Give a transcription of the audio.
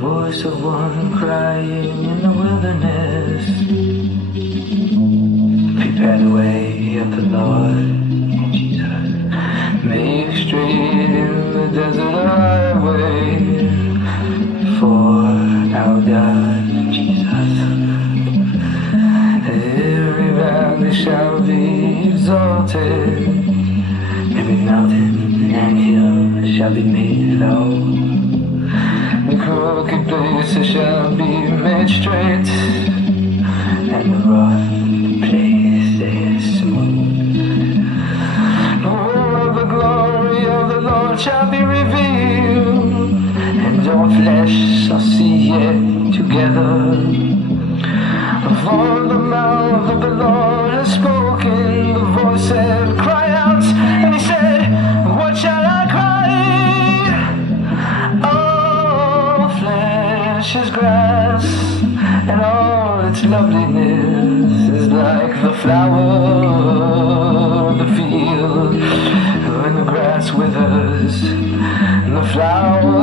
voice of one crying in the wilderness. Prepare the way of the Lord, Jesus. Make straight in the desert highway for our God, Jesus. Every valley shall be exalted, every mountain and hill shall be made low. The crooked places shall be made straight, and the rough places smooth. Oh, the glory of the Lord shall be revealed, and all flesh shall see it together. For the mouth of the Lord has spoken, the voice said, cry out, and he said, what shall I cry? All flesh is grass, and all its loveliness is like the flower of the field. When the grass withers, and the flower